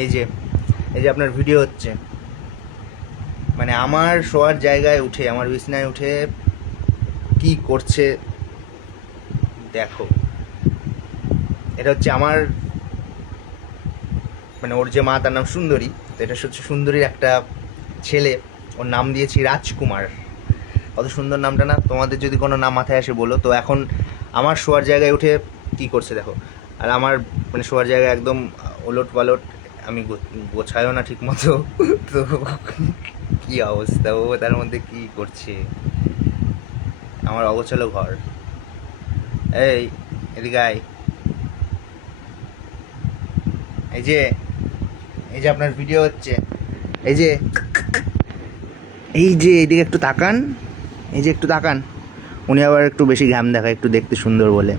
এই যে আপনার ভিডিও হচ্ছে, মানে আমার শোয়ার জায়গায় উঠে, আমার বিছনায় উঠে কি করছে দেখো। এটা হচ্ছে আমার, মানে ওর যে মা তার নাম সুন্দরী, তো এটা হচ্ছে সুন্দরীর একটা ছেলে, ওর নাম দিয়েছি রাজকুমার। কত সুন্দর নামটা না? তোমাদের যদি কোনো নাম মাথায় আসে বলো। তো এখন আমার শোয়ার জায়গায় উঠে কি করছে দেখো। আর আমার মানে শোয়ার জায়গায় একদম ওলট পালট, আমি গোছায়ও না ঠিক মতো। তো কি অবস্থা, ও তার মধ্যে কি করছে, আমার অগোছালো ঘর। এই এদিকে আয়। এই যে আপনার ভিডিও হচ্ছে, এই যে এইদিকে একটু তাকান, এই যে একটু তাকান। উনি আবার একটু বেশি ঘাম দেখায়, একটু দেখতে সুন্দর বলে।